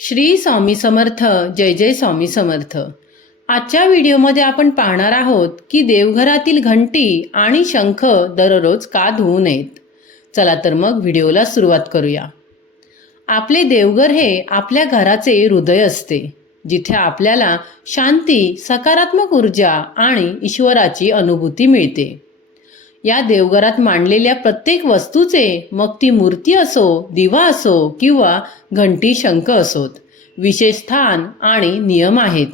श्री स्वामी समर्थ जय जय स्वामी समर्थ. आजच्या व्हिडिओमध्ये आपण पाहणार आहोत की देवघरातील घंटी आणि शंख दररोज का धुवू नयेत? चला तर मग व्हिडिओला सुरुवात करूया. आपले देवघर हे आपल्या घराचे हृदय असते जिथे आपल्याला शांती सकारात्मक ऊर्जा आणि ईश्वराची अनुभूती मिळते. या देवघरात मांडलेल्या प्रत्येक वस्तूचे मग ती मूर्ती असो दिवा असो किंवा घंटी शंख असोत. विशेष स्थान आणि नियम आहेत.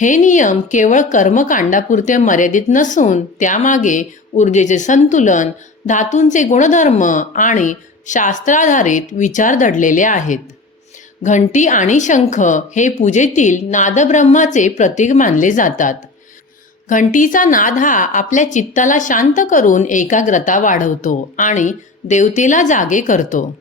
हे नियम केवळ कर्मकांडापुरते मर्यादित नसून त्यामागे ऊर्जेचे संतुलन धातूंचे गुणधर्म आणि शास्त्राधारित विचार दडलेले आहेत. घंटी आणि शंख हे पूजेतील नादब्रह्माचे प्रतीक मानले जातात. घंटीचा नाद हा आपल्या चित्ताला शांत करून एकाग्रता वाढवतो आणि देवतेला जागे करतो.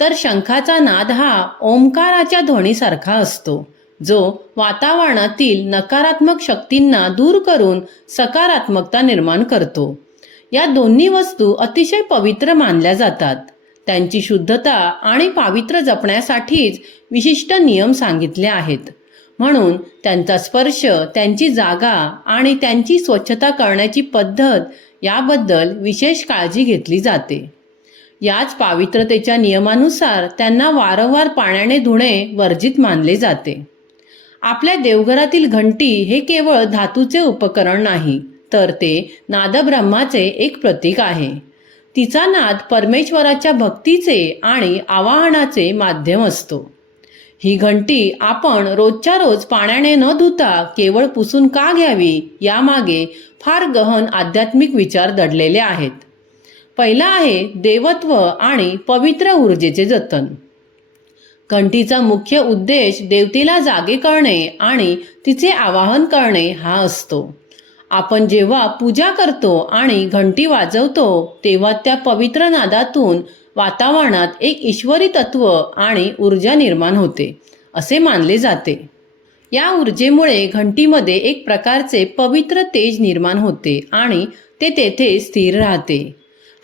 तर शंखाचा नाद हा ओंकाराच्या ध्वनीसारखा असतो जो वातावरणातील नकारात्मक शक्तींना दूर करून सकारात्मकता निर्माण करतो. या दोन्ही वस्तू अतिशय पवित्र मानल्या जातात. त्यांची शुद्धता आणि पावित्र्य जपण्यासाठीच विशिष्ट नियम सांगितले आहेत. म्हणून त्यांचा स्पर्श त्यांची जागा आणि त्यांची स्वच्छता करण्याची पद्धत याबद्दल विशेष काळजी घेतली जाते. याच पावित्रतेच्या नियमानुसार त्यांना वारंवार पाण्याने धुणे वर्जित मानले जाते. आपल्या देवघरातील घंटी हे केवळ धातूचे उपकरण नाही तर ते नादब्रह्माचे एक प्रतीक आहे. तिचा नाद परमेश्वराच्या भक्तीचे आणि आवाहनाचे माध्यम असतो. ही घंटी आपण रोजच्या रोज पाण्याने न धुता केवळ पुसून का घ्यावी यामागे फार गहन आध्यात्मिक विचार दडलेले आहेत. पहिला आहे देवत्व आणि पवित्र ऊर्जेचे जतन. घंटीचा मुख्य उद्देश देवतेला जागे करणे आणि तिचे आवाहन करणे हा असतो. आपण जेव्हा पूजा करतो आणि घंटी वाजवतो तेव्हा त्या पवित्र नादातून वातावरणात एक ईश्वरी तत्व आणि ऊर्जा निर्माण होते असे मानले जाते. या ऊर्जेमुळे घंटीमध्ये एक प्रकारचे पवित्र तेज निर्माण होते आणि ते तेथे स्थिर राहते.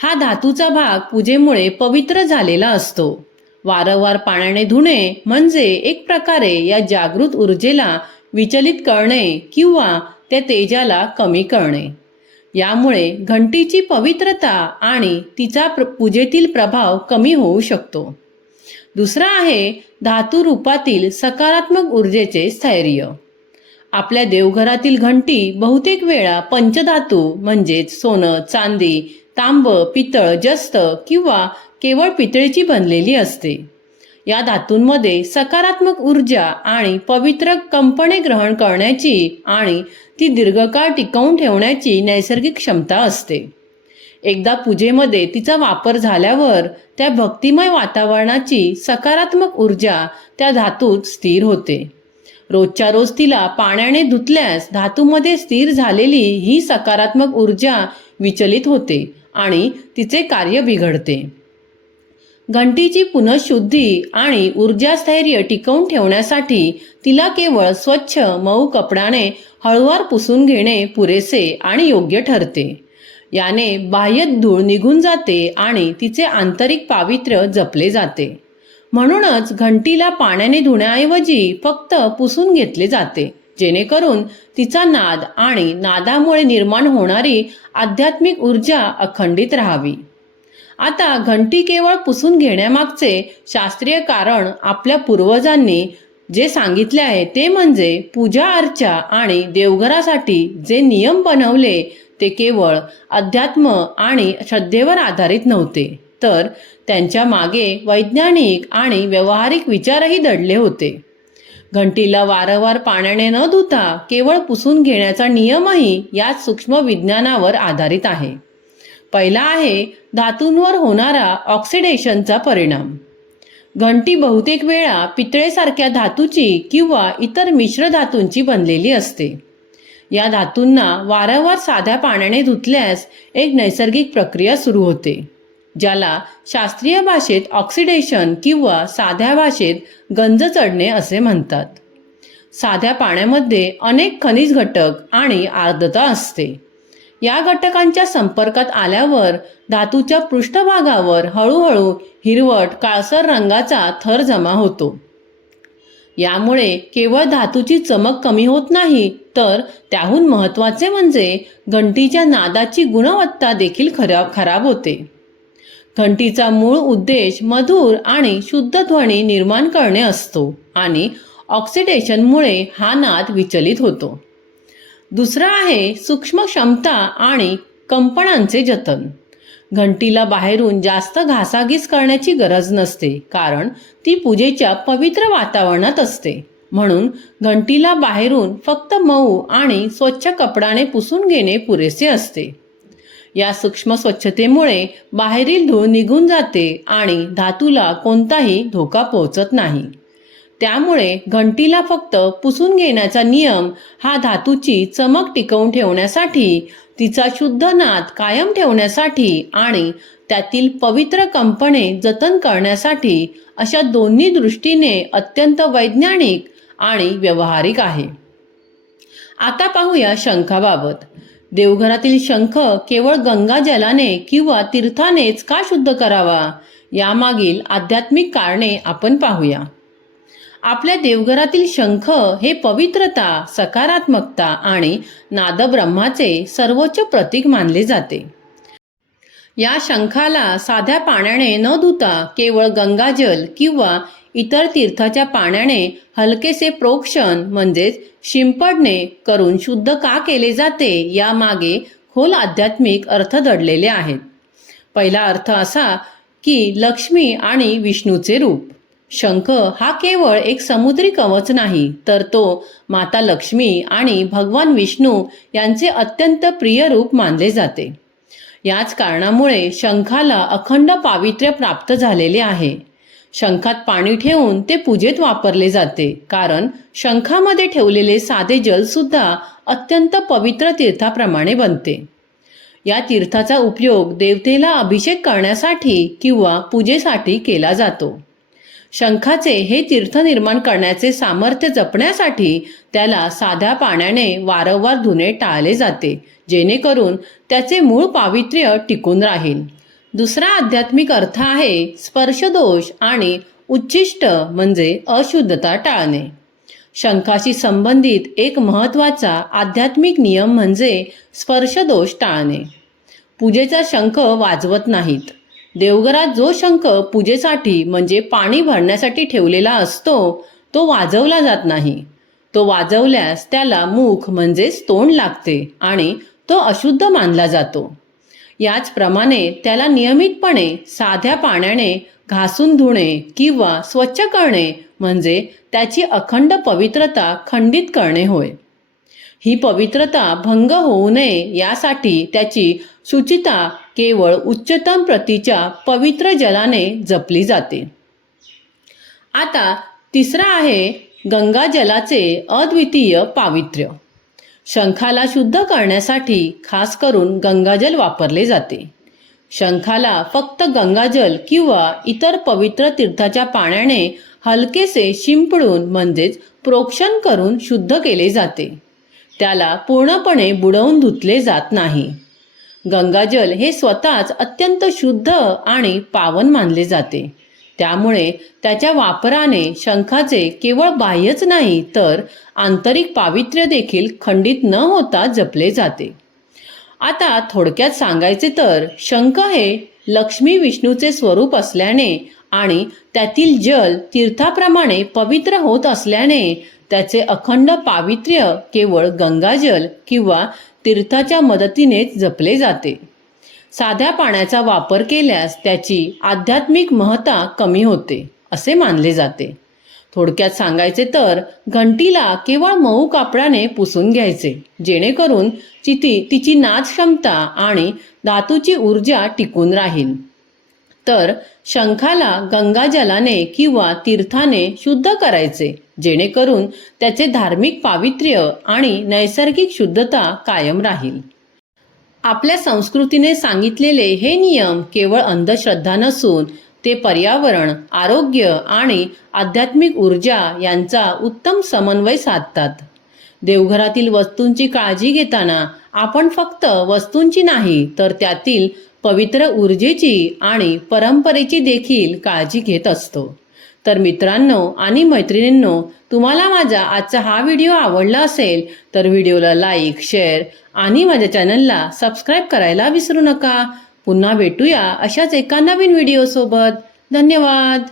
हा धातूचा भाग पूजेमुळे पवित्र झालेला असतो. वारंवार पाण्याने धुणे म्हणजे एक प्रकारे या जागृत ऊर्जेला विचलित करणे किंवा त्या तेजाला कमी करणे. यामुळे घंटीची पवित्रता आणि तिचा प्र पूजेतील प्रभाव कमी होऊ शकतो. दुसरा आहे धातू रूपातील सकारात्मक ऊर्जेचे स्थैर्य. आपल्या देवघरातील घंटी बहुतेक वेळा पंचधातू म्हणजेच सोनं चांदी तांब पितळ जस्त किंवा केवळ पितळेची बनलेली असते. या धातूंमध्ये सकारात्मक ऊर्जा आणि पवित्र कंपने ग्रहण करण्याची आणि ती दीर्घकाळ टिकवून ठेवण्याची नैसर्गिक क्षमता असते. एकदा पूजेमध्ये तिचा वापर झाल्यावर त्या भक्तिमय वातावरणाची सकारात्मक ऊर्जा त्या धातूत स्थिर होते. रोजच्या रोज तिला पाण्याने धुतल्यास धातूमध्ये स्थिर झालेली ही सकारात्मक ऊर्जा विचलित होते आणि तिचे कार्य बिघडते. घंटीची पुनःशुद्धी आणि ऊर्जास्थैर्य टिकवून ठेवण्यासाठी तिला केवळ स्वच्छ मऊ कपड्याने हळूवार पुसून घेणे पुरेसे आणि योग्य ठरते. याने बाह्य धूळ निघून जाते आणि तिचे आंतरिक पावित्र्य जपले जाते. म्हणूनच घंटीला पाण्याने धुण्याऐवजी फक्त पुसून घेतले जाते जेणेकरून तिचा नाद आणि नादामुळे निर्माण होणारी आध्यात्मिक ऊर्जा अखंडित राहावी. आता घंटी केवळ पुसून घेण्यामागचे शास्त्रीय कारण आपल्या पूर्वजांनी जे सांगितले आहे ते म्हणजे पूजा अर्चा आणि देवघरासाठी जे नियम बनवले ते केवळ अध्यात्म आणि श्रद्धेवर आधारित नव्हते. तर त्यांच्या मागे वैज्ञानिक आणि व्यावहारिक विचारही दडले होते. घंटीला वारंवार पाण्याने न धुता केवळ पुसून घेण्याचा नियमही याच सूक्ष्म विज्ञानावर आधारित आहे. पहिला आहे धातूंवर होणारा ऑक्सिडेशनचा परिणाम. घंटी बहुतेक वेळा पितळेसारख्या धातूची किंवा इतर मिश्र धातूंची बनलेली असते. या धातूंना वारंवार साध्या पाण्याने धुतल्यास एक नैसर्गिक प्रक्रिया सुरू होते ज्याला शास्त्रीय भाषेत ऑक्सिडेशन किंवा साध्या भाषेत गंज चढणे असे म्हणतात. साध्या पाण्यामध्ये अनेक खनिज घटक आणि आर्द्रता असते. या घटकांच्या संपर्कात आल्यावर धातूच्या पृष्ठभागावर हळूहळू हिरवट काळसर रंगाचा थर जमा होतो. यामुळे केवळ धातूची चमक कमी होत नाही तर त्याहून महत्त्वाचे म्हणजे घंटीच्या नादाची गुणवत्ता देखील खराब खराब होते. घंटीचा मूळ उद्देश मधुर आणि शुद्ध ध्वनी निर्माण करणे असतो आणि ऑक्सिडेशनमुळे हा नाद विचलित होतो. दुसरा आहे सूक्ष्म क्षमता आणि कंपनांचे जतन. घंटीला बाहेरून जास्त घासाघीस करण्याची गरज नसते कारण ती पूजेच्या पवित्र वातावरणात असते. म्हणून घंटीला बाहेरून फक्त मऊ आणि स्वच्छ कपडाने पुसून घेणे पुरेसे असते. या सूक्ष्म स्वच्छतेमुळे बाहेरील धूळ निघून जाते आणि धातूला कोणताही धोका पोहोचत नाही. त्यामुळे घंटीला फक्त पुसून घेण्याचा नियम हा धातूची चमक टिकवून ठेवण्यासाठी तिचा शुद्ध नाद कायम ठेवण्यासाठी आणि त्यातील पवित्र कंपने जतन करण्यासाठी अशा दोन्ही दृष्टीने अत्यंत वैज्ञानिक आणि व्यावहारिक आहे. आता पाहूया शंखाबाबत. देवघरातील शंख केवळ गंगाजलाने किंवा तीर्थानेच का शुद्ध करावा? यामागील आध्यात्मिक कारणे आपण पाहूया. आपल्या देवघरातील शंख हे पवित्रता सकारात्मकता आणि नादब्रह्माचे सर्वोच्च प्रतीक मानले जाते. या शंखाला साध्या पाण्याने न धुता केवळ गंगाजल किंवा इतर तीर्थाच्या पाण्याने हलकेसे प्रोक्षण म्हणजेच शिंपडणे करून शुद्ध का केले जाते यामागे खोल आध्यात्मिक अर्थ दडलेले आहेत. पहिला अर्थ असा की लक्ष्मी आणि विष्णूचे रूप. शंख हा केवळ एक समुद्री कवच नाही तर तो माता लक्ष्मी आणि भगवान विष्णू यांचे अत्यंत प्रिय रूप मानले जाते. याच कारणामुळे शंखाला अखंड पावित्र्य प्राप्त झालेले आहे. शंखात पाणी ठेवून ते पूजेत वापरले जाते कारण शंखामध्ये ठेवलेले साधे जलसुद्धा अत्यंत पवित्र तीर्थाप्रमाणे बनते. या तीर्थाचा उपयोग देवतेला अभिषेक करण्यासाठी किंवा पूजेसाठी केला जातो. शंखाचे हे तीर्थ निर्माण करण्याचे सामर्थ्य जपण्यासाठी त्याला साध्या पाण्याने वारंवार धुणे टाळले जाते जेणेकरून त्याचे मूळ पावित्र्य टिकून राहील. दुसरा आध्यात्मिक अर्थ आहे स्पर्शदोष आणि उच्चिष्ट म्हणजे अशुद्धता टाळणे. शंखाशी संबंधित एक महत्त्वाचा आध्यात्मिक नियम म्हणजे स्पर्शदोष टाळणे. पूजेचा शंख वाजवत नाहीत. देवघरात जो शंख पूजेसाठी म्हणजे पाणी भरण्यासाठी ठेवलेला असतो तो वाजवला जात नाही. तो वाजवल्यास त्याला मुख म्हणजेच तोंड लागते आणि तो अशुद्ध मानला जातो. याचप्रमाणे त्याला नियमितपणे साध्या पाण्याने घासून धुणे किंवा स्वच्छ करणे म्हणजे त्याची अखंड पवित्रता खंडित करणे होय. ही पवित्रता भंग होऊ नये यासाठी त्याची शुचिता केवळ उच्चतम प्रतीच्या पवित्र जलाने जपली जाते. आता तिसरा आहे गंगा जलाचे अद्वितीय पावित्र्य. शंखाला शुद्ध करण्यासाठी खास करून गंगाजल वापरले जाते. शंखाला फक्त गंगाजल किंवा इतर पवित्र तीर्थाच्या पाण्याने हलकेसे शिंपडून म्हणजेच प्रोक्षण करून शुद्ध केले जाते. त्याला पूर्णपणे बुडवून धुतले जात नाही. गंगाजल हे स्वतःच अत्यंत शुद्ध आणि पावन मानले जाते. त्यामुळे त्याच्या वापराने शंखाचे केवळ बाह्यच नाही तर आंतरिक पावित्र्य देखील खंडित न होता जपले जाते. आता थोडक्यात सांगायचे तर शंख हे लक्ष्मी विष्णूचे स्वरूप असल्याने आणि त्यातील जल तीर्थाप्रमाणे पवित्र होत असल्याने त्याचे अखंड पावित्र्य केवळ गंगाजल किंवा तीर्थाच्या मदतीनेच जपले जाते. साध्या पाण्याचा वापर केल्यास त्याची आध्यात्मिक महत्ता कमी होते असे मानले जाते. थोडक्यात सांगायचे तर घंटीला केवळ मऊ कापडाने पुसून घ्यायचे जेणेकरून तिची तिची नाच क्षमता आणि धातूची ऊर्जा टिकून राहील. तर शंखाला गंगाजलाने किंवा तीर्थाने शुद्ध करायचे जेणेकरून त्याचे धार्मिक पावित्र्य आणि नैसर्गिक शुद्धता कायम राहील. आपल्या संस्कृतीने सांगितलेले हे नियम केवळ अंधश्रद्धा नसून ते पर्यावरण आरोग्य आणि आध्यात्मिक ऊर्जा यांचा उत्तम समन्वय साधतात. देवघरातील वस्तूंची काळजी घेताना आपण फक्त वस्तूंची नाही तर त्यातील पवित्र ऊर्जेची आणि परंपरेची देखील काळजी घेत असतो. तर मित्रांनो आणि मैत्रिणींनो तुम्हाला माझा आजचा हा व्हिडिओ आवडला असेल तर व्हिडिओला लाईक शेअर आणि माझ्या चॅनलला सबस्क्राईब करायला विसरू नका. पुन्हा भेटूया अशाच एका नवीन व्हिडिओसोबत. धन्यवाद!